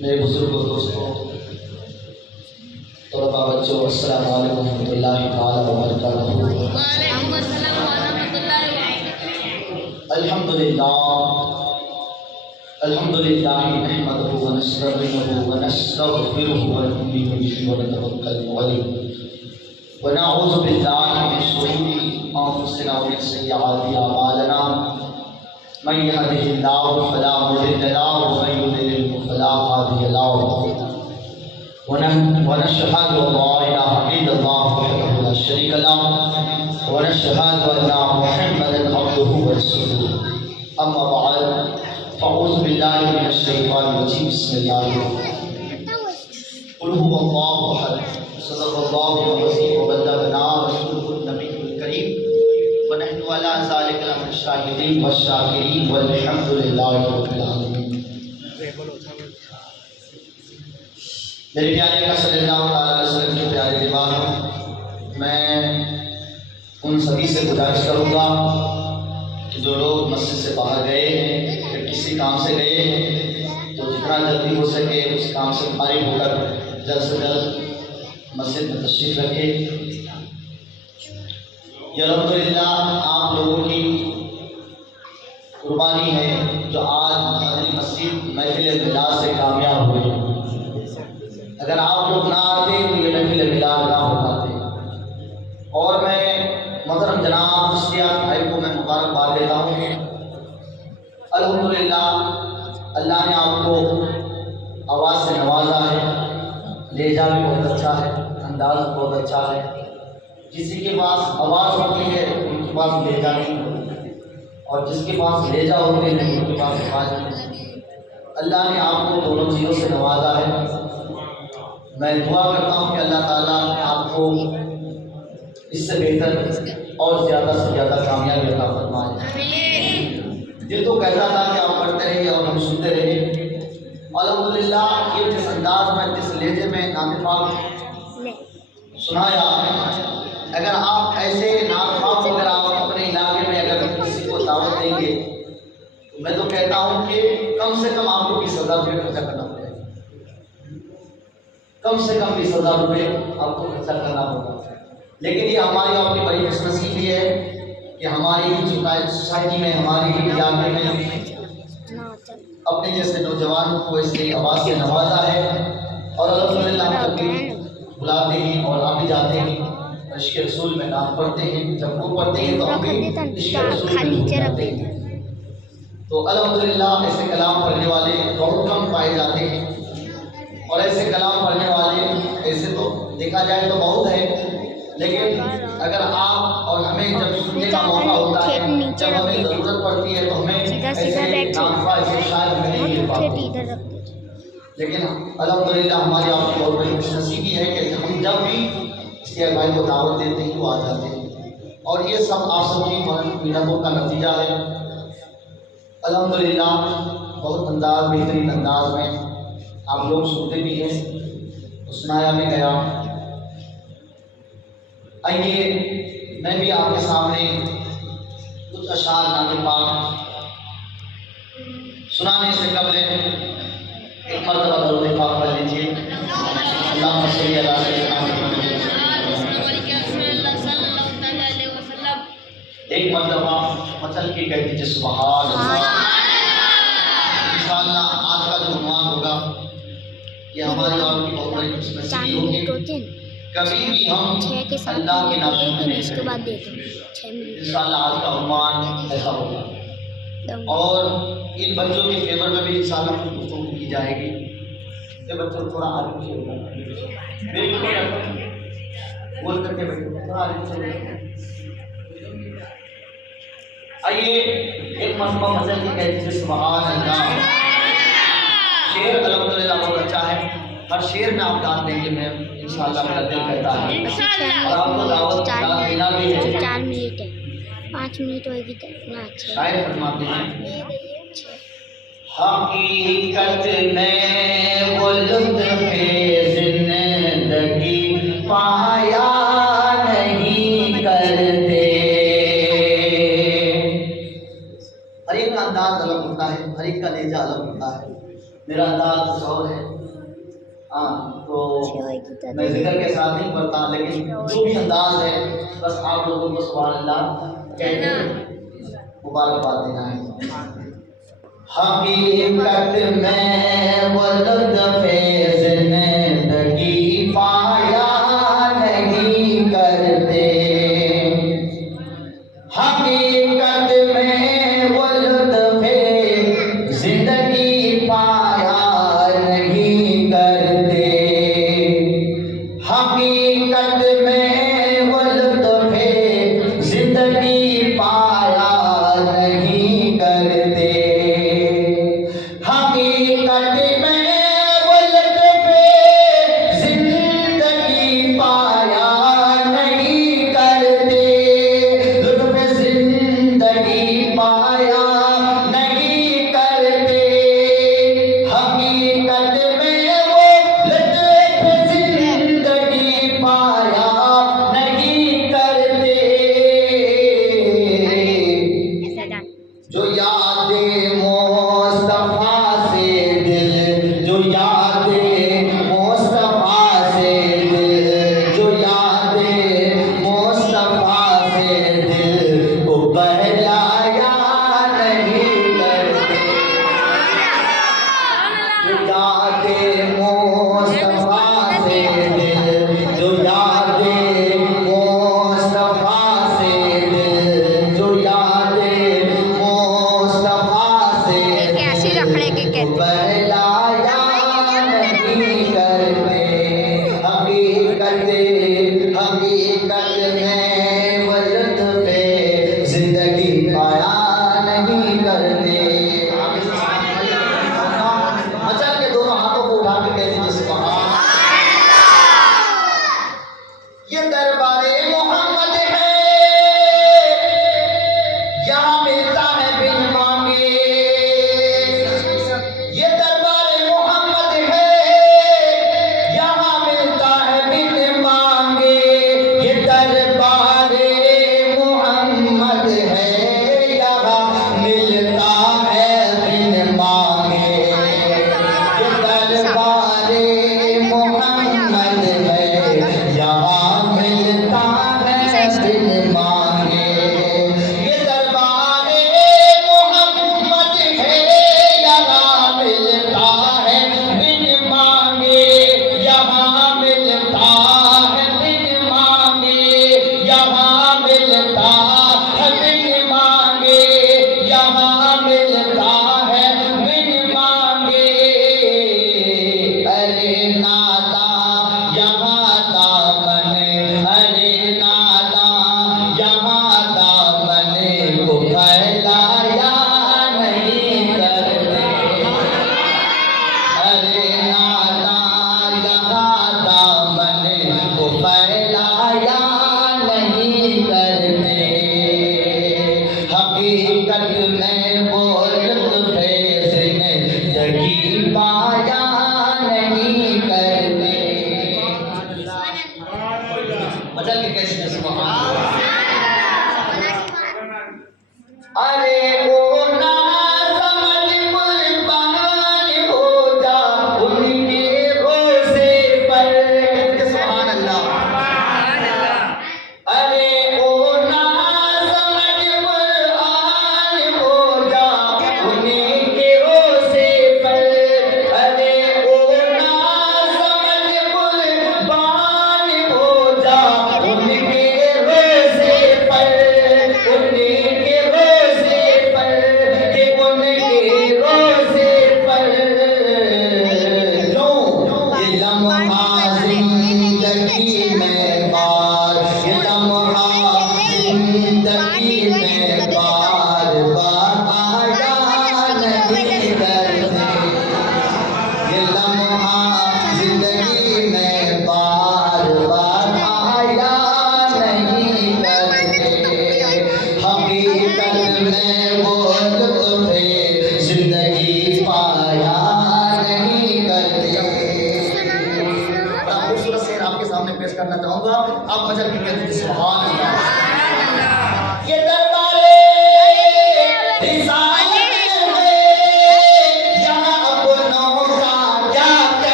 میرے بزرگوں دوستوں طلباء بچوں السلام علیکم ورحمۃ اللہ تعالی وبرکاتہ۔ وعلیکم السلام ورحمۃ اللہ وبرکاتہ۔ الحمدللہ نحمدہ ونستعینہ ونستغفرہ ونؤمن بہ ونتوکل علیہ ونعوذ باللہ من شرور انفسنا ومن سیئات اعمالنا من يهده الله فلا مضل له ومن يضلل فلا هادي له ونشهد ان لا اله الا الله وحده لا شريك له ونشهد ان محمدا عبده ورسوله اما بعد فاعوذ بالله من الشيطان الرجيم بسم الله الرحمن الرحيم قل هو الله احد صدق الله العظيم وبلغنا رسوله النبي الكريم ونحن على ذلك لمن الشاهدين والشاكرين والحمد لله رب العالمين۔ میرے پیارے کا صلی اللہ علیہ وسلم کے پیارے دیوانوں، میں ان سبھی سے گزارش کروں گا کہ جو لوگ مسجد سے باہر گئے ہیں یا کسی کام سے گئے ہیں تو جتنا جلدی ہو سکے اس کام سے فارغ ہو کر جلد سے جلد مسجد میں تشریف رکھے۔ یہ الحمدللہ آپ لوگوں کی قربانی ہے جو آج مدنی مسجد محفل میلاد سے کامیاب ہوئے۔ اگر آپ لوگ نہ آتے تو یہ محفل میلاد نہ ہو پاتے۔ اور میں محترم جناب اشتیاق بھائی کو میں مبارکباد دیتا ہوں۔ الحمدللہ اللہ نے آپ کو آواز سے نوازا ہے، لہجہ بھی بہت اچھا ہے، انداز بہت اچھا ہے۔ کسی کے پاس آواز ہوتی ہے ان کے پاس لہجہ نہیں ہوتی، اور جس کے پاس لہجہ ہوتے ہیں ان کے پاس آواز نہیں ہوتی۔ اللہ نے آپ کو دونوں چیزوں سے نوازا ہے۔ میں دعا کرتا ہوں کہ اللہ تعالیٰ آپ کو اس سے بہتر اور زیادہ سے زیادہ کامیابی عطا فرمائے۔ دل تو کہتا تھا کہ آپ پڑھتے رہیے اور ہم سنتے رہے۔ الحمدللہ یہ جس انداز میں جس لہجے میں نعت پاک سنایا، اگر آپ ایسے نعت پاک اگر آپ اپنے علاقے میں اگر کسی کو دعوت دیں گے تو میں تو کہتا ہوں کہ کم سے کم آپ کو 20,000 روپے خرچہ کرنا پڑے گا۔ کم سے کم 20,000 روپے آپ کو خرچہ کرنا ہوگا۔ لیکن یہ ہماری آپ کی بڑی خوش نصیبی ہے کہ ہماری سوسائٹی میں ہماری علاقے میں اپنے جیسے نوجوانوں کو اس کی آواز سے نوازا ہے۔ اور الحمدللہ ہم جب بھی بلاتے ہیں اور آپ بھی جاتے ہیں عشق رسول میں نام پڑھتے ہیں، جب وہ پڑھتے ہیں تو ہم بھی عشق رسول میں پڑھتے ہیں۔ تو الحمدللہ ایسے کلام پڑھنے والے بہت کم پائے جاتے ہیں، اور ایسے کلام پڑھنے والے ایسے تو دیکھا جائے تو بہت ہے، لیکن اگر آپ اور ہمیں جب سننے کا موقع ہوتا ہے، جب ہمیں ضرورت پڑتی ہے تو ہمیں ایسے نامفا ایسے شاعر ہمیں نہیں مل پاتے۔ لیکن الحمدللہ ہماری آپ کی بہت بڑی خوش نصیبی ہے کہ ہم جب بھی اشتیاق بھائی کو دعوت دیتے ہیں وہ آ جاتے ہیں، اور یہ سب آپ سب کی محنتوں کا نتیجہ ہے۔ الحمدللہ بہت بہترین انداز میں آپ لوگ سنتے بھی ہیں، سنایا بھی گیا۔ آئیے میں بھی آپ کے سامنے کچھ اشعار نعت پاک سنانے سے قبل ایک مرتبہ درود پاک پڑھ لیجیے۔ اللہم صلی علی سیدنا محمد۔ ایک مرتبہ مچل کے کہہ دیجیے سبحان اللہ۔ انشاءاللہ آج کا جو عنوان ہوگا یہ ہماری اور کی بہت بڑی خوش نصیبی ہوگی۔ کبھی بھی ہم اللہ کے نام انشاءاللہ آج کا عنوان ایسا ہوگا، اور ان بچوں کے فیور میں بھی انشاءاللہ کچھ گفتگو کی جائے گی۔ یہ بچوں تھوڑا آگے پیچھے ہوگا، بول کر کے بیٹھو، تھوڑا آگے پیچھے ہوگا۔ آئیے ایک مرتبہ مچل کے کہہ دیجیے سبحان اللہ۔ شعر الحمدللہ بہت اچھا ہے، ہر شعر میں آپ ڈال دیں گے، میں انشاءاللہ میرا دل کہتا ہے، اور آپ کو دعوت دینا بھی ہے۔ 4 منٹ ہے، 5 منٹ ہوئے گی تو اتنا اچھا۔ شاعر فرماتے ہیں حقیقت میں وہ لطف زندگی پایا نہیں کرتے۔ ہر ایک کا انداز الگ ہوتا ہوتا ہے، ہر ایک کا لہجہ الگ ہوتا ہے، میرا انداز کچھ اور ہے. ہاں تو میں ذکر کے ساتھ نہیں پڑھتا، لیکن جو بھی انداز ہے بس آپ لوگوں کو سبحان اللہ کہتے مبارکباد دینا ہے. حقیقت میں وہ لطف زندگی پایا نہیں کرتے، حقیقت میں وہ لطف زندگی پایا نہیں کرتے، حقیقت میں وہ لطف زندگی پایا نہیں کرتے، حقیقت میں وہ لطف زندگی پایا نہیں کرتے، لطف زندگی پایا نہیں کرتے، حقیقت میں وہ لطف زندگی پایا نہیں کرتے. جو یاد مصطفیٰ سے دل، جو یاد مصطفیٰ سے دل، جو یاد مصطفیٰ سے دل کو بہلایا نہیں کرتے، جو یاد مصطفیٰ سے دل، جو یاد مصطفیٰ سے دل، جو یاد مصطفیٰ سے دل کو بہلایا نہیں کرتے، حقیقت حقیقت میں وہ لطف زندگی پایا نہیں کرتے. مچل کے دونوں ہاتھوں کو اٹھا کے کہہ دیجیے سبحان اللہ. یہ دربار محمد ہے، یہاں ملتا ہے بن مانگے، یہ دربار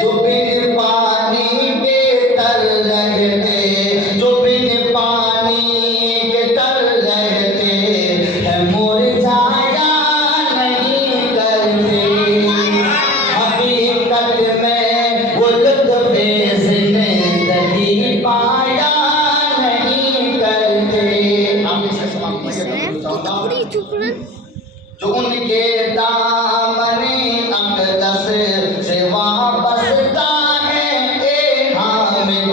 جو بن پانی کے تر رہتے، جو بن پانی کے تر رہتے ہیں، مرجھایا نہیں کرتے، حقیقت میں وہ لطف زندگی پایا نہیں کرتے۔ جو ان کے دامن اقدس سے وابستہ ہے اے حامد،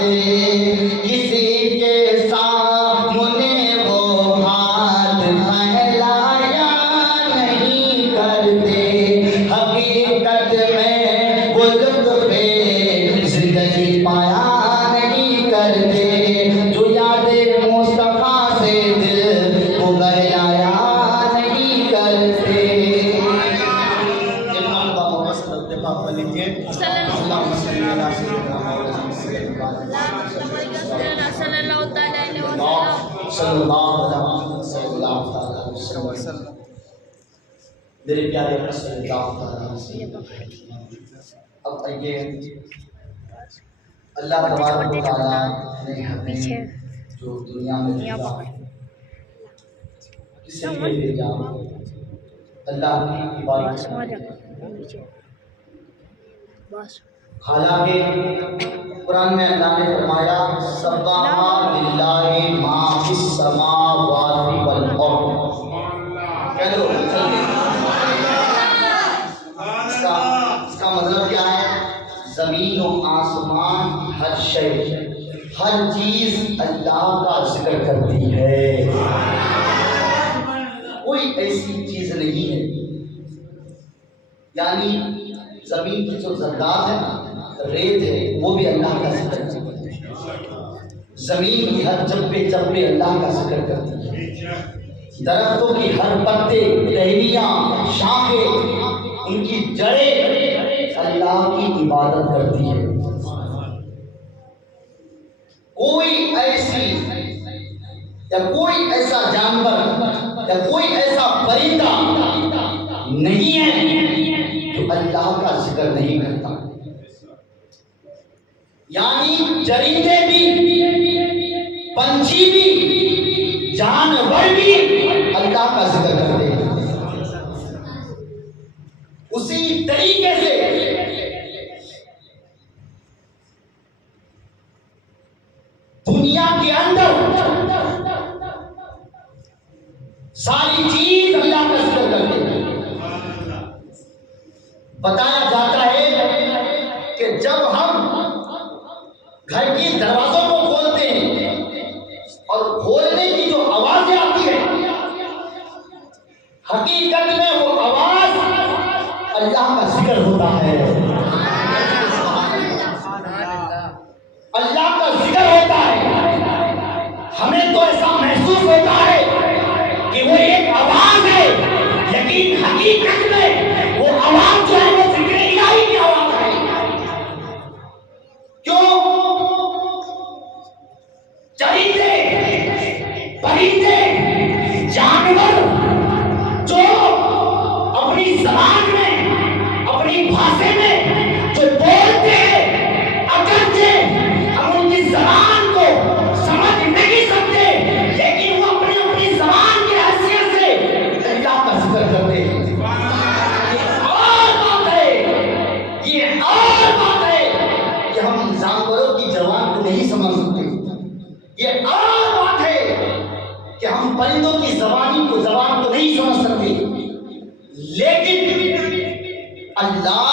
کسی کے سامنے وہ ہاتھ پھیلایا نہیں کرتے، حقیقت میں وہ لطف زندگی پایا نہیں کرتے، جو یاد مصطفیٰ سے دل کو بہلایا نہیں کرتے۔ اللہم صلی علی سیدنا محمد صلی اللہ علیہ وسلم۔ میرے پیارے رسول اللہ تعالیٰ علیہ وسلم، اب آئیے اللہ تبارک و تعالیٰ نے ہمیں جو دنیا میں بھیجا، کس لیے بھیجا؟ اللہ کی عبادت کرنے۔ حالانکہ قرآن میں اللہ نے فرمایا سبح للہ ما فی السماوات والارض، کہہ دو جلدی۔ اس کا مطلب کیا ہے؟ زمین و آسمان، ہر شے، ہر چیز اللہ کا ذکر کرتی ہے، کوئی ایسی چیز نہیں ہے۔ یعنی زمین کی جو ذرات ہے نا، ریت ہے، وہ بھی اللہ کا ذکر کرتی ہے، زمین کی ہر جبے جبے اللہ کا ذکر کرتی ہے، درختوں کی ہر پتے، ٹہنیاں، شاخیں، ان کی جڑیں اللہ کی عبادت کرتی ہے۔ کوئی ایسی یا کوئی ایسا جانور یا کوئی ایسا پرندہ نہیں ہے جو اللہ کا ذکر نہیں کرتا۔ یعنی چرندے بھی، پنچھی بھی، جانور بھی اللہ کا ذکر کرتے ہیں۔ اسی طریقے سے دنیا کے اندر ساری چیز اللہ کا ذکر کرتے ہیں۔ بتایا جاتا ہے کہ جب ہم گھر کی دروازوں کو کھولتے ہیں اور کھولنے کی جو آوازیں آتی ہے، حقیقت میں وہ آواز اللہ کا ذکر ہوتا ہے، اللہ کا ذکر ہوتا ہے۔ ہمیں تو ایسا محسوس ہوتا ہے کہ وہ ایک آواز ہے، لیکن حقیقت میں وہ آواز جو ہے وہ ذکر الہی کی آواز ہے۔ کیوں؟ چرندے، پرندے، جانور جو اپنی زبان میں، اپنی بھاشے میں جو بولتے ہیں، اگرچہ ہم ان کی زبان کو سمجھ نہیں سکتے، لیکن وہ اپنی اپنی زبان کی حیثیت سے اللہ کا ذکر کرتے ہیں۔ یہ اور بات ہے کہ ہم جانوروں کی زبان کو نہیں سمجھ سکتے۔ یہ اور بات ہے کہ ہم پرندوں کی زبان کو نہیں سمجھ سکتے، لیکن اللہ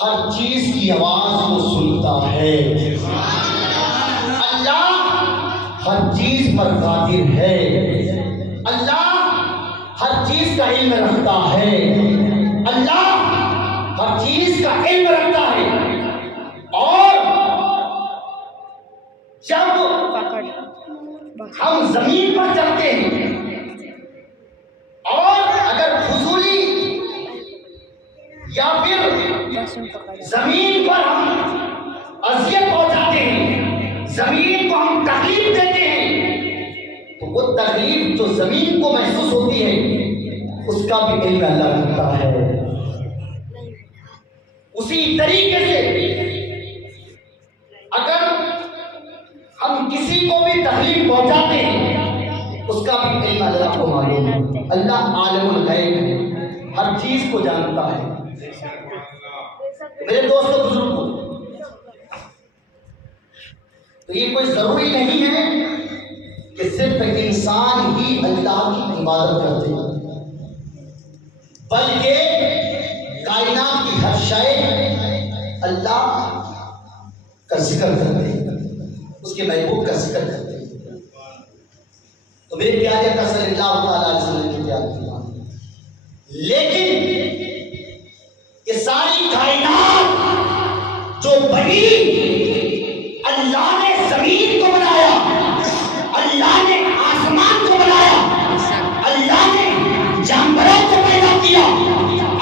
ہر چیز کی آواز کو سنتا ہے، اللہ ہر چیز پر قادر ہے، اللہ ہر چیز کا علم رکھتا ہے، اللہ ہر چیز کا علم رکھتا ہے۔ اور جب ہم زمین پر چلتے ہیں اور اگر فضولی یا پھر زمین پر ہم اذیت پہنچاتے ہیں، زمین کو ہم تکلیف دیتے ہیں، تو وہ تکلیف جو زمین کو محسوس ہوتی ہے اس کا بھی علم اللہ رکھتا ہے، اسی طریقے سے اگر ہم کسی کو بھی تکلیف پہنچاتے ہیں اس کا بھی علم اللہ کو معلوم ہے. اللہ عالم الغیب ہے، ہر چیز کو جانتا ہے. میرے دوستو بزرگوں، تو یہ کوئی ضروری نہیں ہے کہ صرف انسان ہی اللہ کی عبادت کرتے ہیں، بلکہ کائنات کی ہر شے اللہ کا ذکر کرتے ہیں، اس کے محبوب کا ذکر کرتے ہیں. تو میرے پیارے کا صلی اللہ تعالیٰ علیہ وسلم کی پیاری کی بات، لیکن یہ ساری کائنات جو بنی، اللہ نے زمین کو بنایا، اللہ نے آسمان کو بنایا، اللہ نے جانوروں کو پیدا کیا،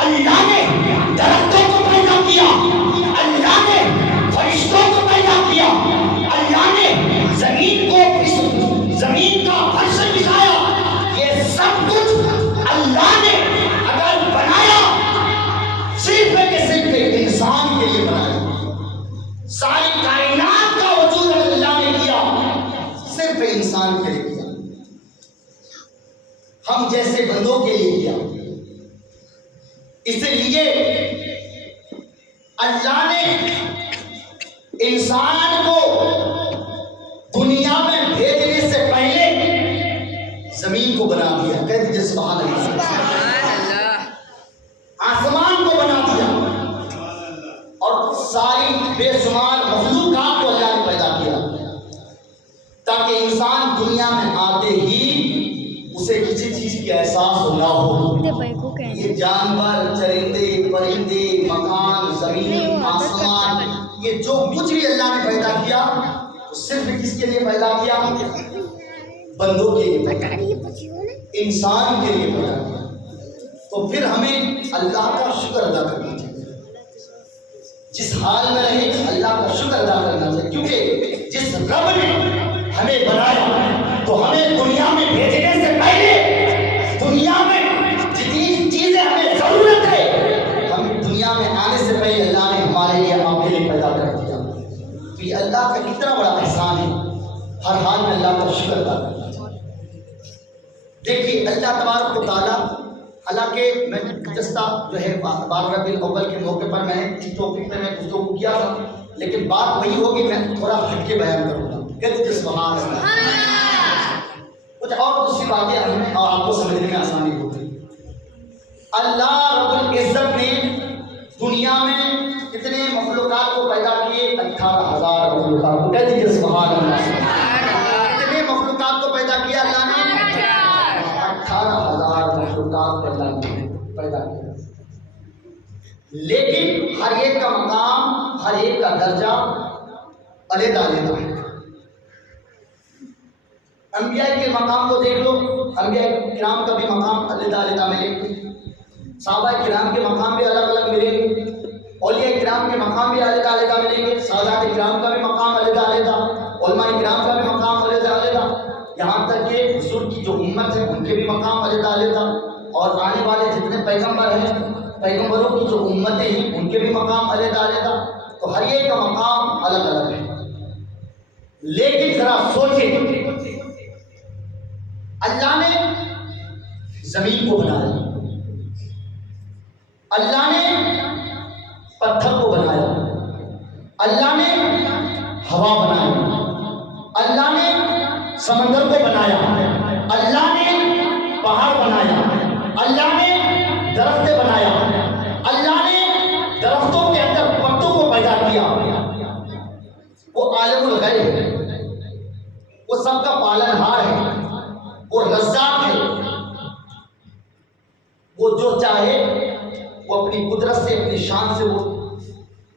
اللہ نے درختوں کو پیدا کیا، اللہ نے فرشتوں کو پیدا کیا، اللہ نے زمین کو زمین کا فرش بچھایا. یہ سب کچھ اللہ نے اگر بنایا صرف کہ صرف انسان کے لیے بنایا. ساری کائنات کا وجود اللہ نے کیا صرف انسان کے لیے کیا، ہم جیسے بندوں کے لیے کیا. اس لیے اللہ نے انسان کو دنیا میں بھیجنے سے پہلے زمین کو بنا دیا. کہہ دیجیے سبحان اللہ. آسمان کو بنا دیا اور ساری بے شمار مخلوقات کو اللہ نے پیدا کیا تاکہ انسان دنیا میں آتے ہی اسے کسی چیز کی احساس نہ ہو. یہ جانور، چرندے، پرندے، مکان، زمین، آسمان، یہ جو کچھ بھی اللہ نے پیدا کیا صرف کس کے لیے پیدا کیا؟ بندوں کے لیے پیدا کیا، انسان کے لیے پیدا کیا. تو پھر ہمیں اللہ کا شکر ادا کرنا چاہیے. جس حال میں رہے اللہ کا شکر ادا کرنا چاہیے، کیونکہ جس رب نے ہمیں بنایا تو ہمیں دنیا میں بھیجنے سے پہلے دنیا میں جتنی چیزیں ہمیں ضرورت ہے ہم دنیا میں آنے سے پہلے اللہ نے ہمارے لیے آپ کے لیے پیدا کر دیا. تو یہ اللہ کا کتنا بڑا احسان ہے. ہر حال میں اللہ کا شکر ادا کرنا چاہیے. دیکھیے اللہ تبارک و تعالیٰ، حالانکہ میں گزشتہ جو ہے 12 ربیع الاول کے موقع پر میں نے اس ٹاپک پہ میں گفتگو کیا تھا، لیکن بات وہی ہوگی، میں تھوڑا ہٹ کے بیان کروں گا. کہتے سبحان اللہ. کچھ اور دوسری باتیں ہمیں اور آپ کو سمجھنے میں آسانی ہوتی. اللہ رب العزت نے دنیا میں کتنے مخلوقات کو پیدا کیے؟ 18,000 مخلوقات کو. کہہ دیجیے سبحان اللہ. کتنے مخلوقات کو پیدا کیا اللہ نے؟ 18,000 مخلوقات کو اللہ نے پیدا کیا. لیکن ہر ایک کا مقام، ہر ایک کا درجہ علیحدہ علیحدہ ہے. انبیاء کے مقام کو دیکھ لو، انبیاء کرام کا بھی مقام علیحدہ علیحدہ ملے گا، صحابہ کرام کے مقام بھی الگ الگ ملیں گے، اولیاء کرام کے مقام بھی علیحدہ علیحدہ ملیں گے، سادات کرام کا بھی مقام علیحدہ علیحدہ، علماء کرام کا بھی مقام علیحدہ علیحدہ، یہاں تک کہ حضور کی جو امت ہے ان کے بھی مقام علیحدہ علیحدہ، اور آنے والے جتنے پیغمبر ہیں پیغمبروں کی جو امتیں ہیں ان کے بھی مقام علیحدہ علیحدہ. تو ہر ایک کا مقام الگ الگ ہے. لیکن ذرا سوچیں، اللہ نے زمین کو بنایا، اللہ نے پتھر کو بنایا، اللہ نے ہوا بنائی، اللہ نے سمندر کو بنایا، اللہ نے پہاڑ بنایا، اللہ نے درخت بنایا، اللہ نے درختوں کے اندر پتوں کو پیدا کیا. وہ عالم الغیب ہے، وہ سب کا پالن ہار ہے، وہ رزاق ہے. وہ جو چاہے وہ اپنی قدرت سے، اپنی شان سے، وہ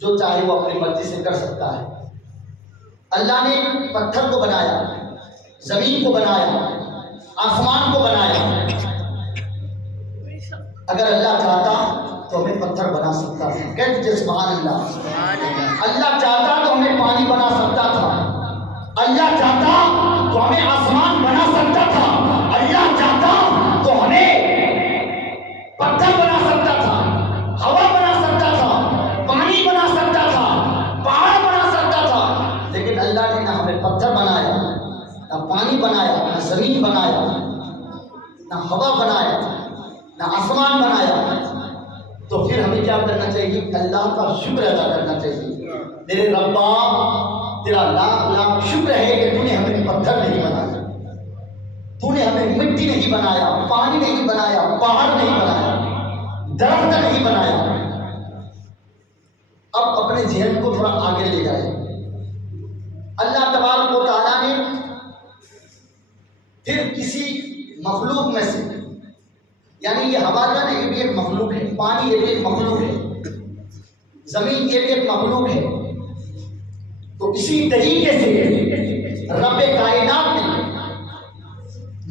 جو چاہے وہ اپنی مرضی سے کر سکتا ہے. اللہ نے پتھر کو بنایا، زمین کو بنایا، آسمان کو بنایا. اگر اللہ چاہتا تو ہمیں پتھر بنا سکتا تھا. کہہ دیجیے سبحان اللہ. اللہ چاہتا تو ہمیں پانی بنا سکتا تھا، اللہ چاہتا تو ہمیں آسمان بنا سکتا تھا، اللہ چاہتا تو ہمیں پتھر بنا سکتا تھا، ہوا بنا سکتا تھا، پانی زمین بنایا، نہ ہوا بنایا، نہ آسمان بنایا، تو پھر ہمیں کیا کرنا چاہیے؟ اللہ کا شکر ادا کرنا چاہیے۔ میرے ربا تیرا لاکھ لاکھ شکر ہے کہ تو نے ہمیں پتھر نہیں بنایا، تو نے ہمیں مٹی نہیں بنایا، پانی نہیں بنایا، پہاڑ نہیں بنایا، درخت نہیں بنایا۔ اب اپنے ذہن کو تھوڑا آگے لے جائے۔ اللہ تبارک و تعالیٰ نے پھر کسی مخلوق میں سے، یعنی یہ ہوا کا یہ بھی ایک مخلوق ہے، پانی یہ بھی ایک مخلوق ہے، زمین یہ بھی ایک مخلوق ہے، تو اسی طریقے سے رب کائنات نے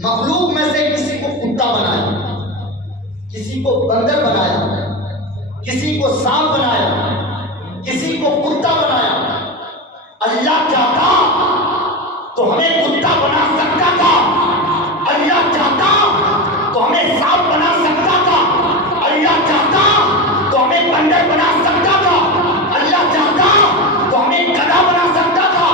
مخلوق میں سے کسی کو کتا بنایا، کسی کو بندر بنایا، کسی کو سانپ بنایا، کسی کو کتا بنایا۔ اللہ چاہتا تو ہمیں کتا بنا سکتا تھا، اللہ چاہتا تو ہمیں سانپ بنا سکتا تھا، اللہ چاہتا تو ہمیں بندر بنا سکتا تھا، اللہ چاہتا تو ہمیں گدھا بنا سکتا تھا،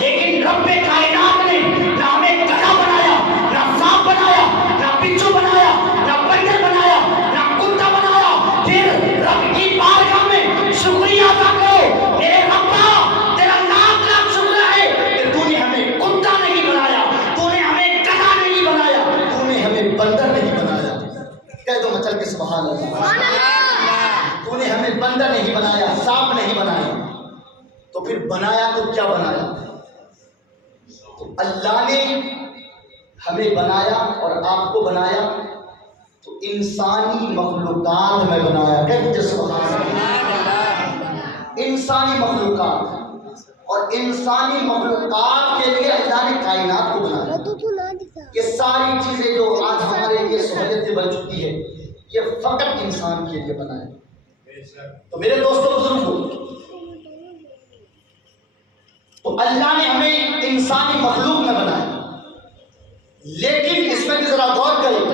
لیکن رب کائنات نے نہ ہمیں گدھا بنایا، نہ سانپ بنایا، نہ بچھو بنایا، نہ بندر بنایا، نہ کتا بنایا۔ پھر رب کی بارگاہ میں شکریہ ادا کرو، میرے ربا تیرا لاکھ لاکھ شکر ہے کہ تو نے ہمیں کتا نہیں بنایا، تو نے ہمیں گدھا نہیں بنایا، تو نے ہمیں بندر نہیں بنایا۔ کہہ دو مچل کے سبحان اللہ۔ تو نے ہمیں بندر نہیں بنایا، سانپ نہیں بنایا، تو پھر بنایا تو کیا بنایا؟ تو اللہ نے ہمیں بنایا اور آپ کو بنایا تو انسانی مخلوقات میں بنایا۔ کہتے سبحان اللہ۔ انسانی مخلوقات، اور انسانی مخلوقات کے لیے اللہ نے کائنات کو بنایا۔ یہ ساری چیزیں جو آج ہمارے لیے سہولتیں بن چکی ہے، یہ فقط انسان کے لیے بنا ہے۔ تو میرے دوستوں بزرگوں، تو اللہ نے ہمیں انسانی مخلوق میں بنایا، لیکن اس میں بھی ذرا غور کریں،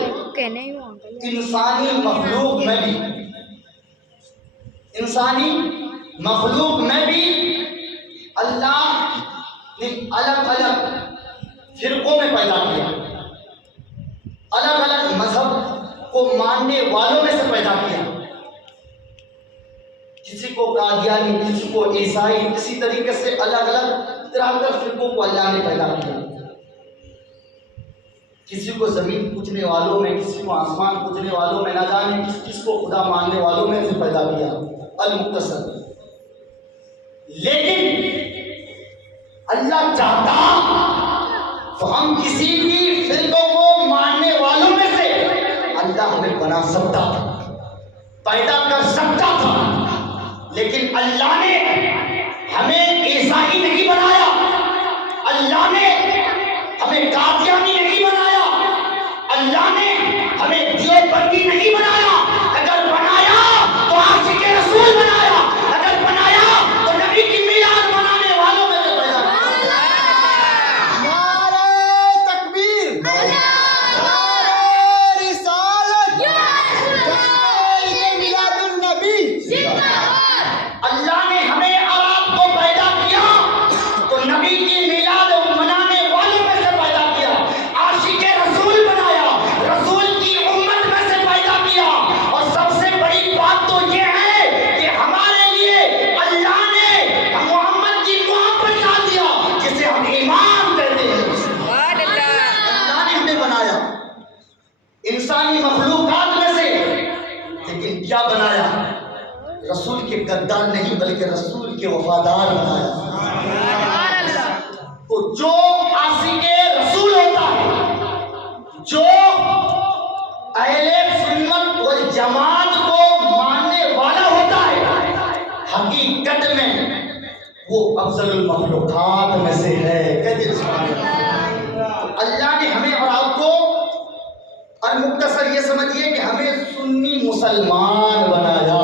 انسانی مخلوق میں بھی، انسانی مخلوق میں بھی اللہ نے الگ الگ فرقوں میں پیدا کیا، الگ الگ مذہب کو ماننے والوں میں سے پیدا کیا۔ کسی کو قادیانی، کسی کو عیسائی، اسی طریقے سے الگ الگ طرح کے فرقوں کو اللہ نے پیدا کیا۔ کسی کو زمین پوجنے والوں میں، کسی کو آسمان پوجنے والوں میں، نہ جانے کس کو خدا ماننے والوں میں سے پیدا کیا، المختصر۔ لیکن اللہ چاہتا تو ہم کسی بھی فرقوں کو ماننے والوں میں سے اللہ ہمیں بنا سکتا تھا، پیدا کر سکتا تھا، لیکن اللہ نے ہمیں عیسائی نہیں بنایا، اللہ نے ہمیں قادیانی نہیں بنایا، اللہ نے ہمیں دیوبندی نہیں بنایا۔ اگر بنایا تو عاشق رسول بنایا، اگر بنایا تو نبی کی میلاد منانے والوں میں سے پیدا کیا۔ نعرہ تکبیر، نعرہ رسالت، عید میلاد النبی۔ اللہ نے ہمیں اور آپ کو پیدا کیا تو نبی کی میلاد منانے والوں میں سے پیدا کیا، عاشق رسول بنایا، رسول کی امت میں سے پیدا کیا۔ اور سب سے بڑی بات تو یہ ہے کہ ہمارے لیے اللہ نے محمد کی محبت ڈال دیا، جسے ہم ایمان کہتے ہیں۔ اللہ نے ہمیں بنایا انسانی مخلوقات میں سے، لیکن کیا بنایا؟ رسول کے غدار نہیں بلکہ رسول کے وفادار بنایا۔ تو جو عاشق رسول ہوتا ہے، جو اہل سنت والجماعت کو ماننے والا ہوتا ہے، حقیقت میں وہ افضل المخلوقات میں سے ہے۔ کہتے سبحان اللہ۔ تو اللہ نے ہمیں اور آپ کو، اور مختصر یہ سمجھیے کہ ہمیں سنی مسلمان بنایا،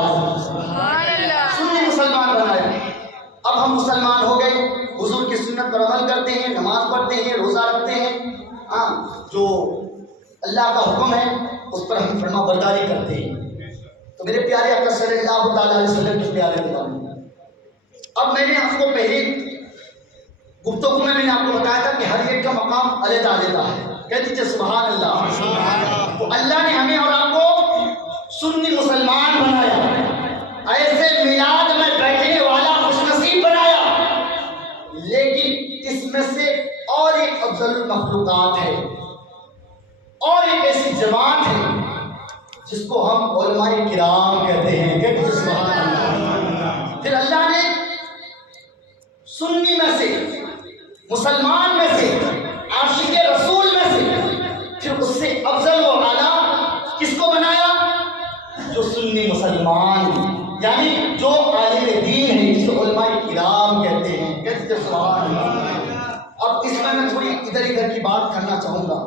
سنی مسلمان بنایا۔ اب ہم مسلمان ہو گئے، حضور کی سنت پر عمل کرتے ہیں، نماز پڑھتے ہیں، روزہ رکھتے ہیں، جو اللہ کا حکم ہے اس پر ہم فرما برداری کرتے ہیں۔ تو میرے پیارے آقا صلی اللہ تعالیٰ علیہ وسلم کے پیارے دیوان، اب میں نے آپ کو پہلی گفتگو میں نے آپ کو بتایا تھا کہ ہر ایک کا مقام علیحدہ علیحدہ ہے۔ کہہ دیجیے سبحان اللہ. تو اللہ نے ہمیں اور آپ کو سنی مسلمان بنایا، ایسے میلاد میں بیٹھنے والا خوش نصیب بنایا، لیکن اس میں سے اور ایک افضل المخلوقات ہے، اور ایک ایسی جماعت ہے جس کو ہم علماء کرام کہتے ہیں. کہتے ہیں سبحان اللہ. پھر اللہ نے سنی میں سے، مسلمان میں سے، عاشق رسول میں سے، پھر اس سے افضل و اعلیٰ کس کو بنایا؟ جو سنی مسلمان، یعنی جو عالم دین ہے، جس کو علماء کرام کہتے ہیں. کہتے ہیں سبحان اللہ. اب اس میں تھوڑی ادھر ادھر کی بات کرنا چاہوں گا،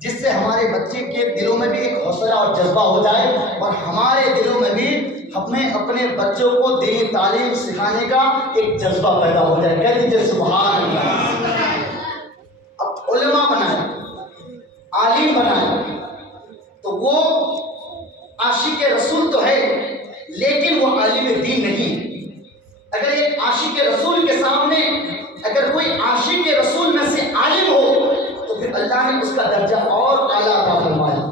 جس سے ہمارے بچے کے دلوں میں بھی ایک حوصلہ اور جذبہ ہو جائے، اور ہمارے دلوں میں بھی ہمیں اپنے بچوں کو دینی تعلیم سکھانے کا ایک جذبہ پیدا ہو جائے. کہہ دیجیے سبحان اللہ. اب علماء بنائے، عالم بنائے، تو وہ عاشق رسول تو ہے لیکن وہ عالم دین نہیں. اگر ایک عاشق رسول کے سامنے اگر کوئی عاشق رسول میں سے عالم ہو تو پھر اللہ نے اس کا درجہ اور اعلیٰ عطا فرمایا.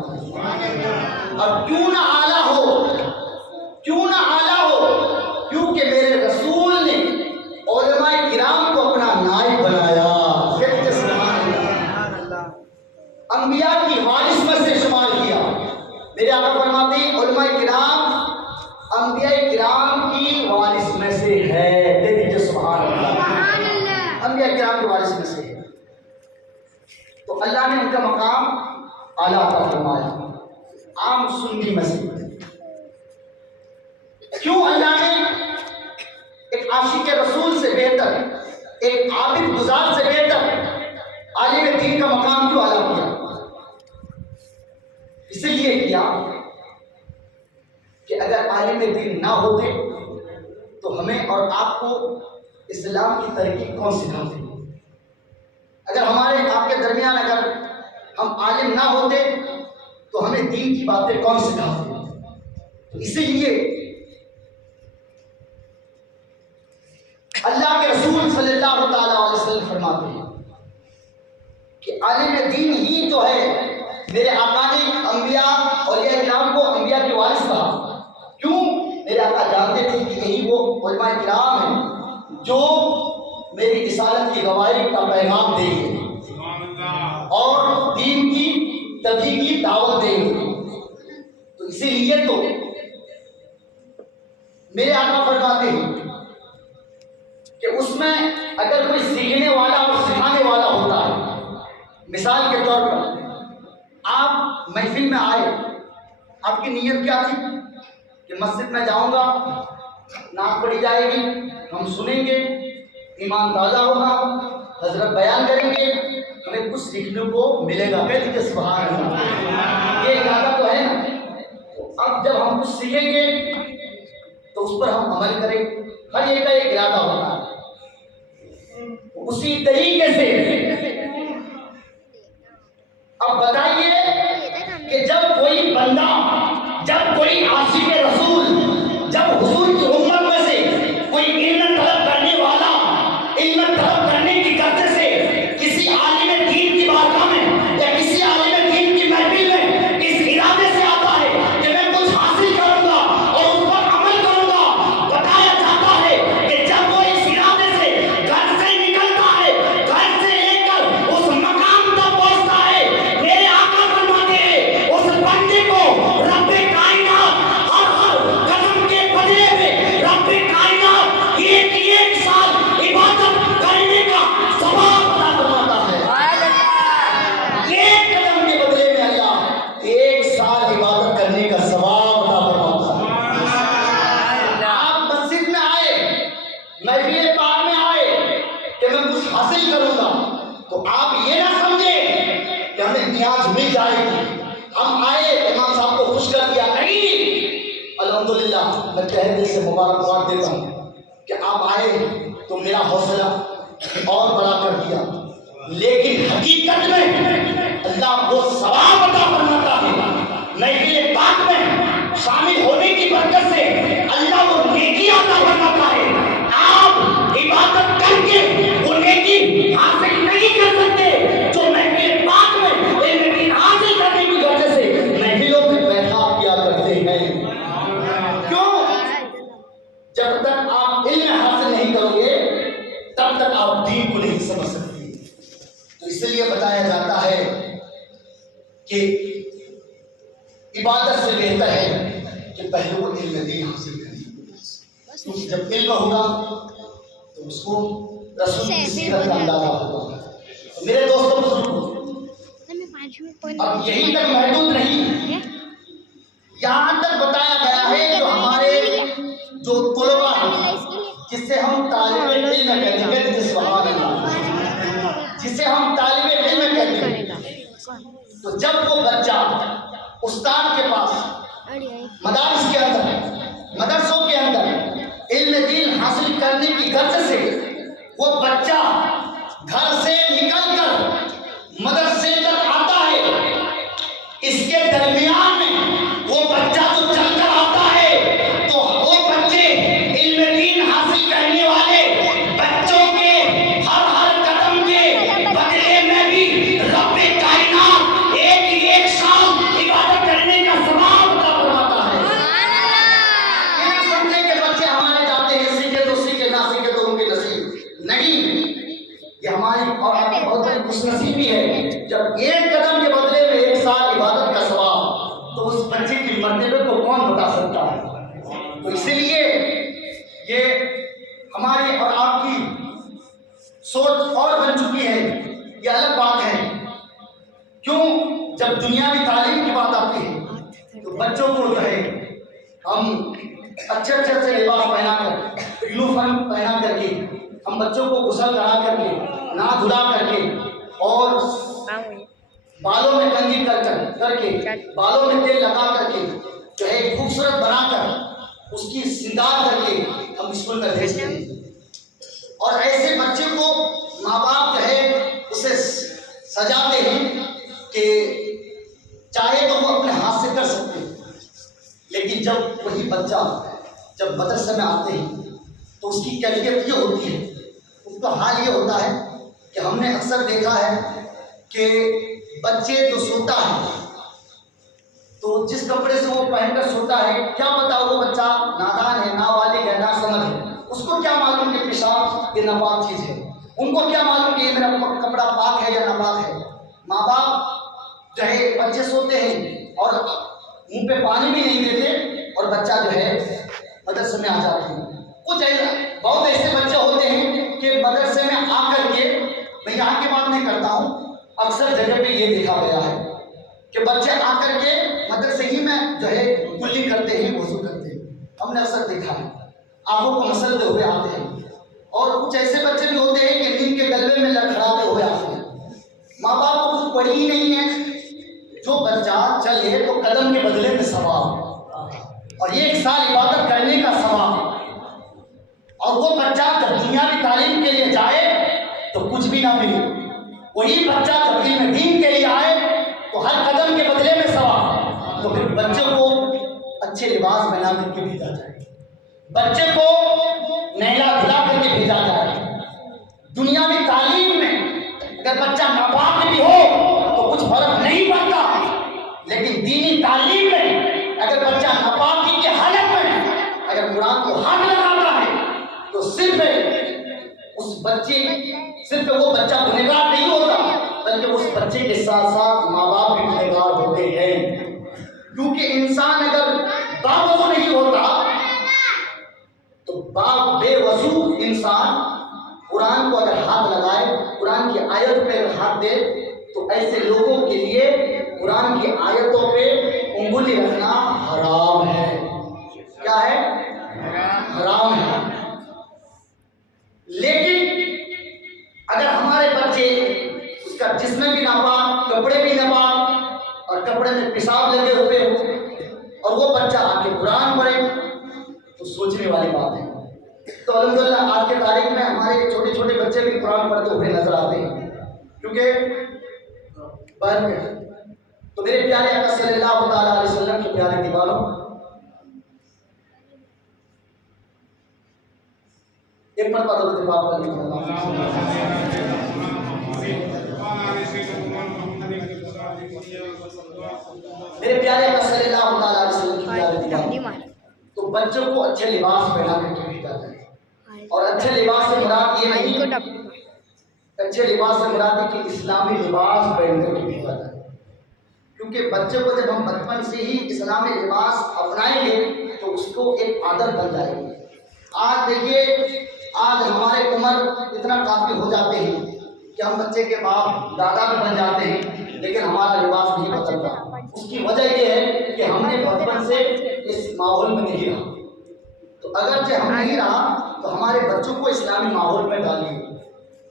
اور کیوں نہ اعلیٰ ہو، کیوں نہ اعلیٰ ہو؟ کیونکہ میرے رسول نے علماء کرام کو اپنا نائب بنایا. کہتے سبحان اللہ. انبیاء کی وارث میں سے شمار کیا. میرے آقا فرماتے ہیں علماء کرام انبیاء کرام کی وارث میں سے ہے. کہتے سبحان اللہ. انبیاء کرام کی وارث میں سے ہے. تو اللہ نے ان کا مقام اعلیٰ عطا فرمایا عام سنی میں سے. کیوں اللہ نے ایک عاشق رسول سے بہتر، ایک عابد گزار سے بہتر عالم دین کا مقام کیوں اعلیٰ کیا؟ اسی لیے کیا کہ اگر عالم دین نہ ہوتے تو ہمیں اور آپ کو اسلام کی ترقی کون سکھاتے؟ اگر ہمارے آپ کے درمیان اگر ہم عالم نہ ہوتے تو ہمیں دین کی باتیں کون سکھاتے؟ تو اسی لیے اللہ کے رسول صلی اللہ تعالی علیہ وسلم فرماتے ہیں کہ عالم دین ہی تو ہے. میرے آقا نے انبیاء اولیاء کرام کو انبیاء کے وارث کہا. کیوں؟ میرے آقا جانتے تھے کہ یہی وہ علماء کرام ہیں جو میری رسالت کی گواہی کا پیغام دیں گے اور دین کی تبلیغ کی دعوت دیں گے. تو اسی لیے تو میرے آقا فرماتے ہیں کہ اس میں اگر کوئی سیکھنے والا اور سکھانے والا ہوتا ہے، مثال کے طور پر آپ محفل میں آئے، آپ کی نیت کیا تھی کہ مسجد میں جاؤں گا، نعت پڑھی جائے گی، ہم سنیں گے، ایمان تازہ ہوگا، حضرت بیان کریں گے، ہمیں کچھ سیکھنے کو ملے گا. کہہ دیجیے سبحان اللہ. یہ ارادہ تو ہے نا. اب جب ہم کچھ سیکھیں گے تو اس پر ہم عمل کریں گے. ہر ایک کا ایک ارادہ ہوتا ہے. اسی طریقے سے اب بتائیے کہ جب کوئی بندہ، جب کوئی عاشق رسول، جب حضور کی امت میں سے کوئی علم طلب کرنے والا علم طلب کرنے کی غرض سے کسی عالم دین کی بارگاہ میں یا کسی عالم دین کی محفل میں اس ارادے سے آتا ہے کہ میں کچھ حاصل کروں گا اور اس پر عمل کروں گا، بتایا جاتا ہے کہ جب وہ اس ارادے سے گھر سے نکلتا ہے، گھر سے لے کر اس مقام تک پہنچتا ہے، میرے آقا فرماتے ہیں اس بندے کو رب کائنات ہر قدم کے بدلے میں رب کائنات ایک سال عبادت کرنے کا ثواب عطا فرماتا ہے. ایک قدم کے بدلے میں اللہ ایک سال عبادت کرنے کا ثواب عطا فرماتا ہے. آپ مسجد میں آئے، محفل پاک میں آئے کہ میں کچھ حاصل کروں گا، تو آپ یہ نہ سمجھے کہ ہمیں نیاز مل جائے گی. ہم آئے، امام صاحب کو خوش کر دیا، نہیں، الحمدللہ میں تہہ دل سے مبارکباد دیتا ہوں کہ آپ آئے تو میرا حوصلہ اور بڑا کر دیا. لیکن حقیقت میں اللہ وہ ثواب عطا فرماتا ہے. محفل پاک میں شامل ہونے کی برکت سے اللہ وہ نیکی عطا فرماتا ہے. آپ عبادت کر کے وہ نیکی حاصل نہیں کر سکتے جو محفل پاک میں یہ بتایا جاتا ہے کہ عبادت سے بہتر ہے کہ پہلے وہ علم دین حاصل کریں، کیونکہ جب علم ہوگا تو اس کو رسول کی سیرت کا اندازہ ہوگا۔ میرے دوستوں بزرگوں، اب یہی تک محدود نہیں، یہاں تک بتایا گیا ہے جو ہمارے جو طلباء ہیں، جس سے ہم طالب علم کہتے ہیں، سبحان اللہ، جسے ہم طالب علم کہتے ہیں، تو جب وہ بچہ استاد کے پاس مدارس کے اندر، مدرسوں کے اندر علم دین حاصل کرنے کی غرض سے وہ بچہ گھر سے نکل کر مدرسے تک آتا ہے، اس کے درمیان میں وہ بچہ جو چل کر آتا ہے تو وہ بچے علم دین حاصل کرنے والے بچوں کے ہر قدم کے بدلے میں بھی رب کائنات ایک شام عبادت کرنے کا ثواب عطا فرماتا ہے۔ یہ نہ سمجھے کہ بچے ہمارے جاتے ہیں سیکھے تو سیکھے، نہ سیکھے تو ان کے نصیب نہیں، یہ ہماری اور آپ کی بہت بڑی خوش نصیبی ہے جب ایک قدم کے بدلے میں ایک سال عبادت کا ثواب، تو اس بچے کی مرتبے کو کون بتا سکتا ہے؟ تو اسی لیے یہ ہماری اور آپ کی سوچ اور بن چکی ہے، یہ الگ بات ہے۔ کیوں؟ جب دنیاوی تعلیم کی بات آتی ہے تو بچوں کو جو ہے ہم اچھے لباس پہنا کر، یونیفارم پہنا کر کے، ہم بچوں کو غسل کرا کر کے، نہا دھلا کر کے، اور بالوں میں کنگھی کر کے، بالوں میں تیل لگا کر کے، جو ہے خوبصورت بنا کر، اس کی سنگار کر کے ہم اسکول میں بھیجتے ہیں، اور ایسے بچے کو ماں باپ جو ہے اسے سجاتے ہیں کہ چاہے تو وہ اپنے ہاتھ سے کر سکتے ہیں، لیکن جب وہی بچہ جب مدرسے میں آتے ہیں تو اس کی کیفیت یہ ہوتی ہے، اس کا حال یہ ہوتا ہے کہ ہم نے اکثر دیکھا ہے کہ بچے جو سوتا ہے تو جس کپڑے سے وہ پہن کر سوتا ہے، کیا پتا وہ بچہ نادان ہے، نابالغ ہے، ناسمجھ ہے، اس کو کیا معلوم کہ پیشاب یہ ناپاک چیز ہے، ان کو کیا معلوم کہ یہ میرا کپڑا پاک ہے یا ناپاک ہے۔ ماں باپ جو ہے بچے سوتے ہیں اور منہ پہ پانی بھی نہیں دیتے اور بچہ جو ہے مدرسے میں آ جاتے ہیں۔ کچھ بہت ایسے بچے ہوتے ہیں کہ مدرسے میں آ کر کے، میں یہاں کی بات نہیں کرتا ہوں، اکثر جگہ پہ یہ دیکھا گیا ہے کہ بچے آ کر کے مدرسے ہی میں جو ہے کلی کرتے ہیں، وضو کرتے ہیں، ہم نے اکثر دیکھا ہے، آنکھوں کو مسلتے ہوئے آتے ہیں، اور کچھ ایسے بچے بھی ہوتے ہیں کہ نیند کے گلبے میں لڑکھڑاتے ہوئے آتے ہیں۔ ماں باپ کو کچھ پڑھی ہی نہیں ہے، جو بچہ چلے تو قدم کے بدلے میں ثواب، اور ایک سال عبادت کرنے کا ثواب، اور وہ بچہ جب دنیاوی تعلیم کے لیے جائے تو کچھ بھی نہ ملے، وہی بچہ جب علم دین کے لیے آئے تو ہر قدم کے بدلے میں ثواب۔ تو پھر بچے کو اچھے لباس پہنا کر کے بھیجا جائے، بچے کو نہلا دھلا کر کے بھیجا جائے۔ دنیاوی تعلیم میں اگر بچہ ناپاک بھی ہو تو کچھ فرق نہیں پڑتا، لیکن دینی تعلیم میں اگر بچہ ناپاکی کی حالت میں اگر قرآن کو ہاتھ لگاتا ہے تو صرف وہ بچہ گنہگار نہیں ہوتا، بلکہ اس بچے کے ساتھ ساتھ ماں باپ بھی گنہگار ہوتے ہیں، کیونکہ انسان اگر باوضو نہیں ہوتا تو بے وضو انسان قرآن کو اگر ہاتھ لگائے، قرآن کی آیت پہ اگر ہاتھ دے، تو ایسے لوگوں کے لیے قرآن کی آیتوں پہ انگلی رکھنا حرام ہے۔ کیا ہے؟ حرام ہے۔ لیکن اگر ہمارے بچے، اس کا جسم بھی ناپاک، کپڑے بھی ناپاک، اور کپڑے میں پیشاب لگے ہوئے ہو، اور وہ بچہ آ کے قرآن پڑھے، تو سوچنے والی بات ہے۔ تو الحمدللہ آج کے تاریخ میں ہمارے چھوٹے چھوٹے بچے بھی قرآن پڑھتے ہوئے نظر آتے ہیں، کیونکہ تو میرے پیارے آقا صلی اللہ تعالیٰ علیہ وسلم کے پیارے دیوانوں، ایک مرتبہ درود پاک پڑھ لیجیے۔ میرے پیارے آقا صلی اللہ تعالیٰ علیہ وسلم کے پیارے دیوانوں، تو بچوں کو اچھے لباس پہنا کر کے بھیجا جائے، اور اچھے لباس سے مراد یہ نہیں اچھے لباس سے مراد ہے کہ اسلامی لباس پہن کر کے بھیجا جائے، کیونکہ بچے کو جب ہم بچپن سے ہی اسلامی لباس اپنائیں گے تو اس کو ایک عادت بن جائے گی۔ آج دیکھیے، آج ہمارے عمر اتنا کافی ہو جاتے ہیں کہ ہم بچے کے باپ دادا بھی بن جاتے ہیں، لیکن ہمارا لباس نہیں بدلتا۔ اس کی وجہ یہ ہے کہ ہم نے بچپن سے اس ماحول میں نہیں رہا۔ تو اگرچہ ہم نہیں رہا تو ہمارے بچوں کو اسلامی ماحول میں ڈالیے۔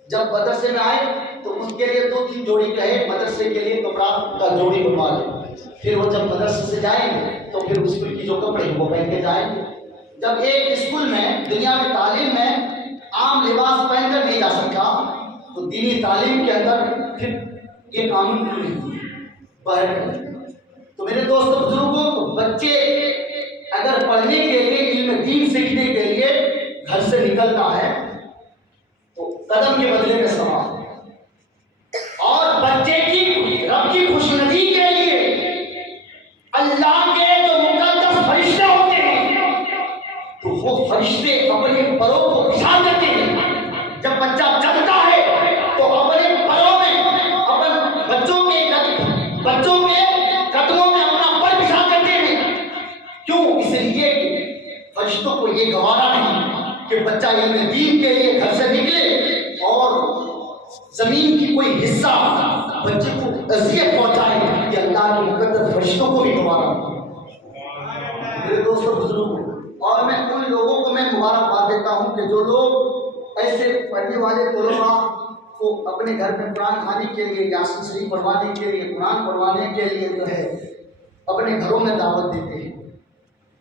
جب مدرسے میں آئے تو ان کے لیے 2-3 جوڑی کہے مدرسے کے لیے کپڑا کا جوڑی بنوا لیں، پھر وہ جب مدرسے سے جائیں گے تو پھر اسکول کی جو کپڑے وہ پہن کے جائیں گے۔ جب ایک اسکول میں دنیا میں تعلیم میں عام لباس پہن کر نہیں جا سکتا تو دینی تعلیم کے اندر پھر یہ قانون نہیں باہر کریں۔ تو میرے دوستوں بزرگوں، تو بچے اگر پڑھنے کے لیے علم دین سیکھنے کے لیے گھر سے نکلتا ہے تو قدم کے بدلے میں ثواب، اور بچے کی رب کی خوشنودی کے لیے اللہ کے جو مقدس فرشتے ہوتے ہیں تو وہ فرشتے اپنے پروں کو بچھا دیتے ہیں۔ جب بچہ چلتا ہے تو اپنے پروں میں بچوں کے قدموں میں اپنا پر بچھا دیتے ہیں۔ کیوں؟ اس لیے فرشتوں کو یہ گوارا نہیں کہ بچہ علم دین کے لیے گھر سے نکلے اور زمین کی کوئی حصہ بچے کو اذیت پہنچائے، یہ اللہ کے مقدس فرشتوں کو بھی گوارا نہیں۔ میرے دوستوں بزرگوں، اور میں ان لوگوں کو میں مبارکباد دیتا ہوں کہ جو لوگ ایسے پڑھنے والے طلباء کو اپنے گھر میں قرآن خوانی کے لیے، یاسین شریف پڑھوانے کے لیے، قرآن پڑھوانے کے لیے جو ہے اپنے گھروں میں دعوت دیتے ہیں،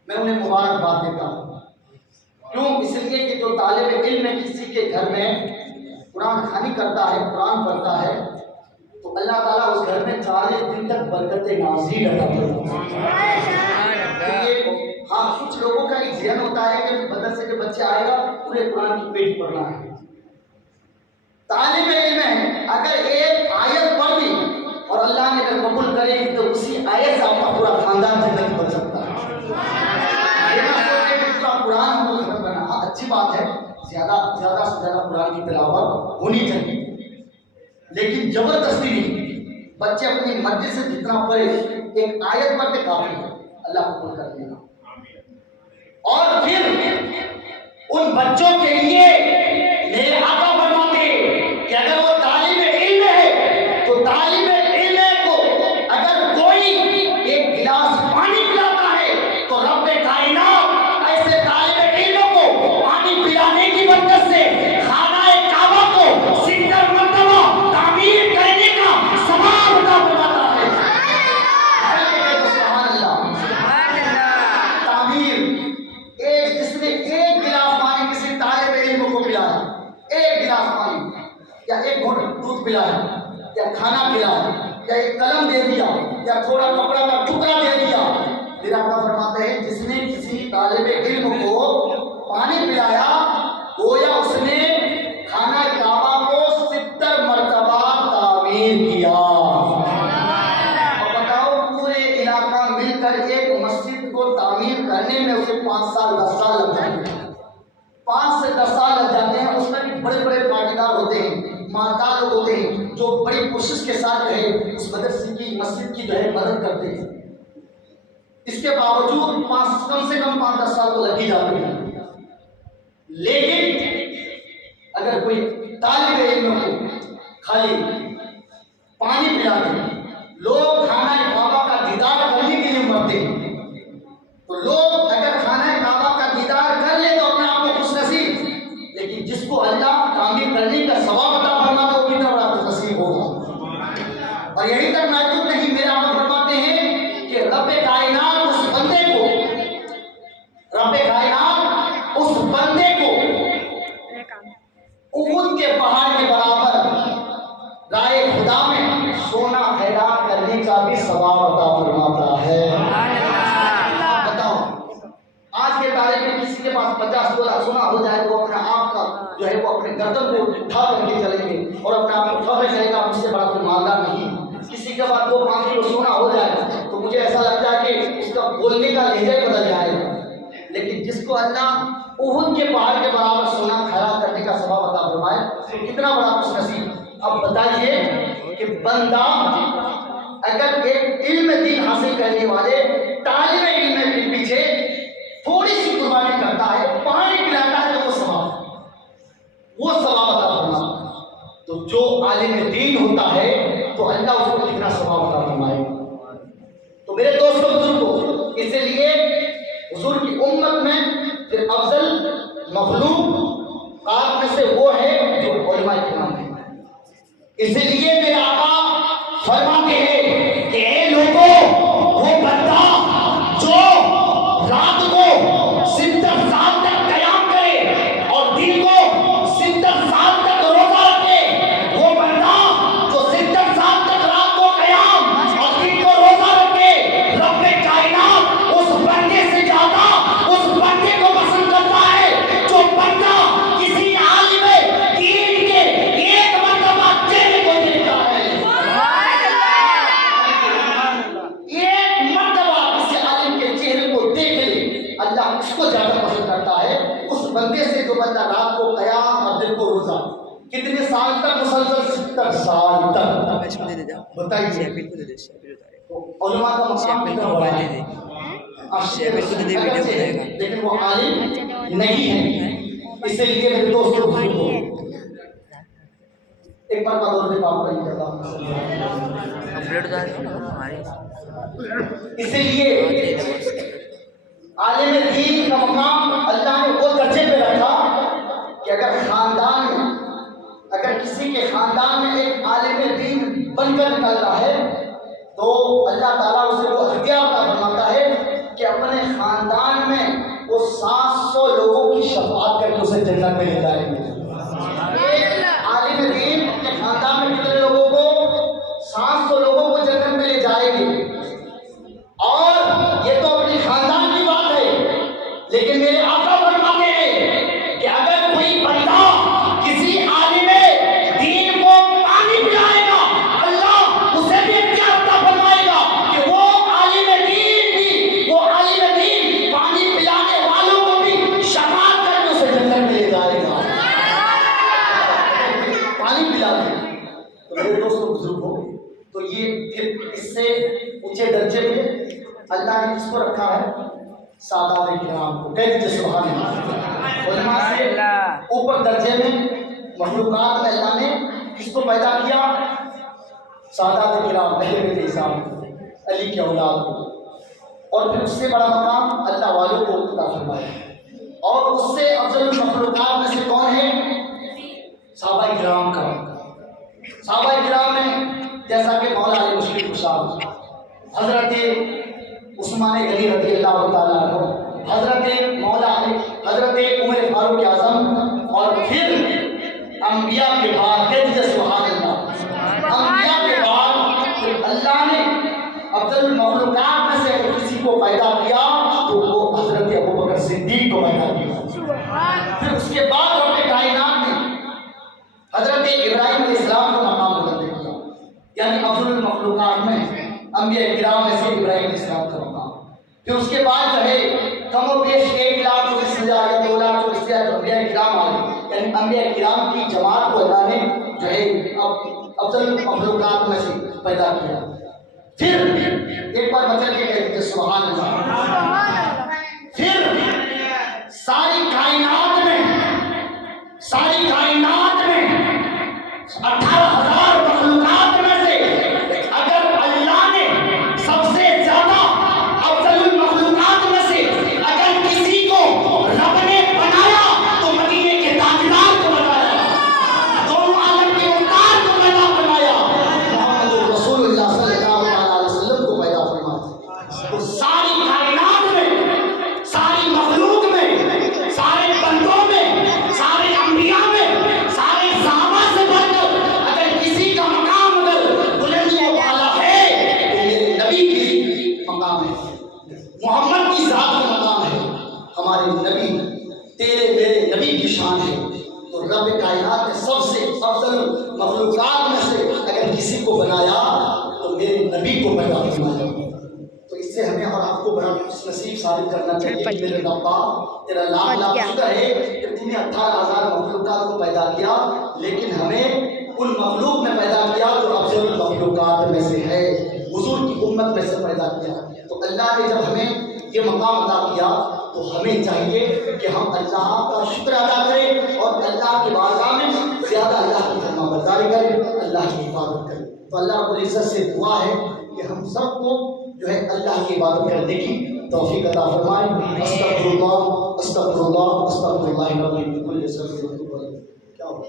میں انہیں مبارکباد دیتا ہوں۔ کیوں؟ اس لیے کہ جو طالب علم میں کسی کے گھر میں قرآن خوانی کرتا ہے، قرآن پڑھتا ہے تو اللہ تعالیٰ اس گھر میں 40 دن تک برکت نازل عطا کرتا ہے۔ ہاں، کچھ لوگوں کا ایک ذہن ہوتا ہے کہ مدرسے کے بچے آئے گا پورے قرآن کی پیٹ پڑھنا ہے۔ طالب علم ہے، اگر ایک آیت پڑھ دی اور اللہ نے اگر قبول کرے تو اسی آیت سے آپ کا پورا خاندان جنت بن سکتا ہے۔ قرآن ہم کو ختم کرنا اچھی بات ہے، زیادہ سے زیادہ قرآن کی تلاوت ہونی چاہیے، لیکن زبردستی نہیں۔ بچے اپنی مرضی سے جتنا پڑھے، ایک آیت پڑھتے کافی ہے، اللہ قبول کر لینا۔ اور پھر ان بچوں کے لیے میرے آقا فرماتے کہ اگر وہ طالب علم ہے تو طالب علم کو اگر کوئی ایک گلاس پانی پلاتا ہے تو رب کائنات ایسے طالب علم کو پانی پلانے کی برکت سے خانہ کعبہ کو 70 مرتبہ تعمیر کرنے کا ثواب عطا فرماتا ہے۔ سبحان اللہ، تعمیر، جس نے ایک گلاس پانی کسی طالب علم کو پلایا، ایک گلاس پانی یا ایک گھونٹ دودھ پلایا یا کھانا کھلایا یا ایک قلم دے دیا یا تھوڑا کپڑا کا ٹکڑا دے دیا، میرا آقا فرماتے ہیں جس نے کسی طالب علم کو پانی پلایا گویا اس نے خانہ کعبہ کو 70 مرتبہ تعمیر کیا۔ اور بتاؤ، پورے علاقہ مل کر ایک مسجد کو تعمیر کرنے میں اسے 5 سال 10 سال لگ جاتے ہیں، 5 سے 10 سال لگ جاتے ہیں۔ اس میں بھی بڑے بڑے پاٹیدار ہوتے ہیں، مالدار لوگ ہوتے ہیں جو بڑی کوشش کے ساتھ جو ہے اس مدرسے کی مسجد کی جو ہے مدد کرتے ہیں۔ اس کے باوجود کم سے کم 5-10 سال تو لگ ہی جاتے ہیں۔ لیکن اگر کوئی طالب علم کو خالی پانی پلا دے، لوگ خانہ کعبہ کا دیدار کرنے کے لیے مرتے ہیں، تو لوگ اگر خانہ کعبہ کا دیدار کر لے تو اپنے آپ کو خوش نصیب، لیکن جس کو اللہ تعمیر کرنے کا ثواب عطا فرماتا وہ کتنا بڑا خوش نصیب ہوگا۔ اور یہی تک محدود نہیں، میرے آقا فرماتے ہیں کہ رب کائنات اس بندے کو احد کے پہاڑ کے برابر رائے خدا میں سونا خیرات کرنے کا بھی ثواب عطا فرماتا ہے۔ بتاؤ، آج کے تاریخ میں کسی کے پاس 50 سونا ہو جائے تو وہ اپنے آپ کا جو ہے وہ اپنے گردن کو اٹھا کر کے چلیں گے اور اپنے آپ کو فخر کرے گا، مجھ سے بڑا کوئی مالدار نہیں۔ کسی کے پاس 2-5 کلو سونا ہو جائے تو مجھے ایسا لگتا ہے کہ اس کا بولنے کا لہجہ بدل جائے گا، لیکن جس کو اللہ احد کے پہاڑ کے برابر سونا خیرات کرنے کا ثواب عطا فرمائے تو کتنا بڑا خوش نصیب۔ اب بتائیے کہ بندہ اگر ایک علم دین حاصل کرنے والے طالب علم کے پیچھے تھوڑی سی قربانی کرتا ہے، پانی پلاتا ہے، تو وہ ثواب عطا فرمائے۔ تو جو عالم دین ہوتا ہے تو اللہ اس کو کتنا ثواب عطا فرمائے۔ تو میرے دوستوں بزرگوں، اس لیے حضور کی امت میں پھر افضل مخلوق آپ میں سے وہ ہے جو علماء کرام ہیں۔ اس لیے میرے آقا فرماتے ہیں کہ اے لوگوں، وہ بندہ جو رات کو 70 سال تک قیام کرے اور دن کو 70 سال تک روزہ رکھے، وہ بندہ جو 70 سال تک رات کو قیام اور دن کو روزہ رکھے، رب کائنات اس بندے سے زیادہ اس بندے کو پسند کرتا ہے جو بندہ کسی عالم دین کے ایک مرتبہ چہرے کو دیکھتا ہے۔ ایک مرتبہ کسی عالم کے چہرے کو دیکھ لے، اللہ اس کو زیادہ پسند کرتا ہے اس بندے سے جو بندہ رات کو قیام اور دن کو روزہ۔ کتنے سال تک مسلسل؟ 70 سال تک۔ بتائیے علماء کا مقام کتنا بڑا ہے۔ لیکن وہ عالم نہیں ہے۔ اس لیے میرے دوستوں ایک بار دور میں کام کریں گے۔ اسی لیے عالم دین کا مقام اللہ نے وہ درجے پہ رکھا کہ اگر خاندان میں، اگر کسی کے خاندان میں ایک عالم دین بن کر نکلتا ہے تو اللہ تعالیٰ اسے وہ اختیار عطا فرماتا ہے کہ اپنے خاندان میں وہ 700 لوگوں کی شفاعت کر کے اسے جنت میں لے جائیں گے۔ عالم دین اپنے خاندان میں کتنے لوگوں کو؟ 700 لوگوں کو جنت میں لے جائیں گے۔ اور یہ تو اپنی خاندان کی بات ہے، لیکن میرے آقا فرماتے ہیں کہ اگر کوئی بندہ کسی عالم دین کو پانی پلائے گا، اللہ اسے بھی اختیار عطا فرمائے گا کہ وہ عالم دین بھی، وہ عالم دین پانی پلانے والوں کو بھی شفاعت کر کے اسے جنت میں لے جائے گا۔ پانی پلا دیں تو میرے دوستوں بزرگوں، تو یہ پھر اس سے اونچے درجے پہ اللہ نے کس کو رکھا ہے؟ سادات کرام کو۔ کہہ دیجیے سبحان اللہ۔ علماء سے اوپر درجے میں مخلوقات میں اللہ نے کس کو پیدا کیا؟ سادات کرام، اہل بیت اعظام، علی کے اولاد کو۔ اور پھر اس سے بڑا مقام اللہ والوں کو عطا فرمایا۔ اور اس سے افضل المخلوقات میں سے کون ہے؟ صحابہ کرام کا۔ صحابہ کرام میں جیسا کہ مولا علی مشکل کشاب، حضرت عثمان غنی رضی اللہ تعالیٰ عنہ، حضرت مولا علی، حضرت عمر فاروق اعظم، اور پھر انبیاء کے بعد، کہہ دیجیے سبحان اللہ، انبیاء کے بعد پھر اللہ نے افضل المخلوقات میں سے اگر کسی کو پیدا کیا تو وہ حضرت ابوبکر صدیق کو پیدا کیا۔ پھر اس کے بعد رب کائنات نے حضرت ابراہیم علیہ السلام کو مقام بلند کیا، یعنی افضل المخلوقات میں انبیاء کرام میں سے ابراہیم علیہ السلام کا مقام۔ پھر اس کے بعد جو ہے کم و بیش 1,24,000 یا 2,24,000 انبیاء کرام آئے، یعنی انبیاء کرام کی جماعت کو اللہ نے جو ہے افضل المخلوقات میں سے پیدا کیا۔ پھر ایک بار مطلب یہ کہتے ہیں سبحان اللہ۔ پھر ساری کائنات میں 18,000 مخلوقات میں سے اگر اللہ نے سب سے زیادہ افضل المخلوقات میں سے اگر کسی کو رب نے بنایا تو مدینے کے تاجدار کو بنایا، دونوں عالم کے مختار کو پیدا فرمایا، محمد رسول اللہ صلی اللہ علیہ وسلم کو پیدا فرمایا۔ تو ساری کائنات میں، ساری مخلوق میں، سارے بندوں میں، سارے انبیاء میں، سارے صحابہ سے بڑھ کر اگر کسی کا مقام اگر بلند و بالا ہے تو میرے نبی کی مقام ہے، محمد کی ذات کا مقام ہے، ہمارے نبی، تیرے میرے نبی کی شان ہے۔ تو رب کائنات نے سب سے افضل مخلوقات میں سے اگر کسی کو بنایا تو میرے نبی کو پیدا فرمایا۔ تو اس سے ہمیں اور آپ کو بڑا خوش نصیب ثابت کرنا چاہیے کہ میرے ربا تیرا لاکھ لاکھ شکر ہے کہ تم نے 18,000 مخلوقات کو پیدا کیا، لیکن ہمیں ان مخلوق میں پیدا کیا جو افضل المخلوقات میں سے ہے، حضور کی امت میں سے پیدا کیا۔ تو اللہ نے جب ہمیں یہ مقام عطا کیا تو ہمیں چاہیے کہ ہم اللہ کا شکر ادا کریں اور اللہ کی بارگاہ میں زیادہ اللہ کی فرما برداری کریں، اللہ کی عبادت کریں۔ تو اللہ رب العزت سے دعا ہے کہ ہم سب کو جو ہے اللہ کی عبادت کرنے کی توفیق عطا فرمائے۔ استغفر اللہ استغفر اللہ استغفر اللہ رب من کل ذنب۔ کیا ہو